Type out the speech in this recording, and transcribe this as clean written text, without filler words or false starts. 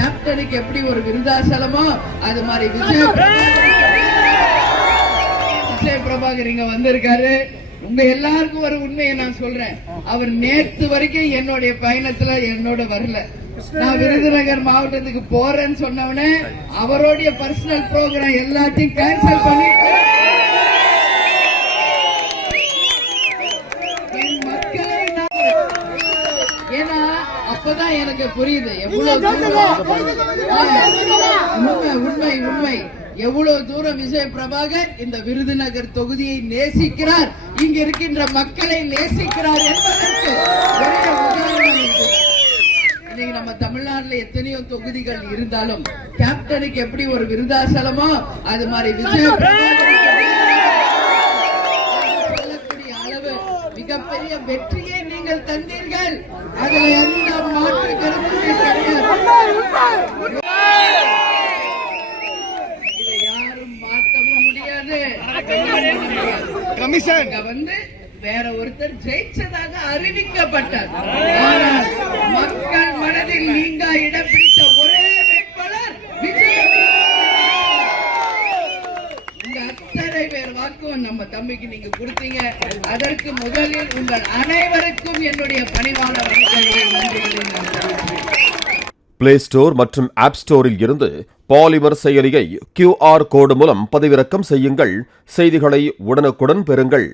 கேப்டனுக்கு எப்படி ஒரு விருதாசலமோ அது மாதிரி விஜய் பிரபாகர் இங்க வந்திருக்காரு. உங்க எல்லாருக்கும் ஒரு உண்மையை நான் சொல்றேன். அவர் நேற்று வரைக்கும் என்னுடைய பயணத்துல என்னோட வரல. நான் விருதுநகர் மாவட்டத்துக்கு போறேன்னு சொன்னவனே அவருடைய பர்சனல் ப்ரோக்ராம் எல்லாத்தையும் கேன்சல் பண்ணி என் மக்களை ஏன்னா அப்பதான் எனக்கு புரியுது எவ்வளவு உண்மை உண்மை எவ்வளவு தூரம் விஜய் பிரபாகர் இந்த விருதுநகர் தொகுதியை நேசிக்கிறார், இங்க இருக்கின்ற மக்களை நேசிக்கிறார் என்பதற்கு ஒரே உதாரணம் இருக்கு. இன்னைக்கு நம்ம தமிழ்நாட்டுல எத்தனையோ தொகுதிகள் இருந்தாலும் கேப்டனுக்கு எப்படி ஒரு விருதாசலமோ அது மாதிரி விஜய் பிரபாகர் சொல்லக்கூடிய அளவு மிகப்பெரிய வெற்றியை நீங்கள் தந்தீர்கள். அதுல எந்த மாற்று கருத்துமே கிடையாது. வந்து வேற ஒருத்தர் ஜெயிச்சதாக அறிவிக்கப்பட்டார். ஆனால் மக்கள் மனதில் நீங்க இடம் பிடித்த ஒரே வேட்பாளர் விஜய். உங்க அத்தனை பேர் வாக்கும் நம்ம தம்பிக்கு நீங்க கொடுத்தீங்க. அதற்கு முதலில் உங்கள் அனைவருக்கும் என்னுடைய பணிவான வணக்கங்களை நன்றிகளை. பிளே ஸ்டோர் மற்றும் ஆப் ஸ்டோரில் இருந்து பாலிமர் செயலியை QR கோடு மூலம் பதிவிறக்கம் செய்யுங்கள். செய்திகளை உடனுக்குடன் பெறுங்கள்.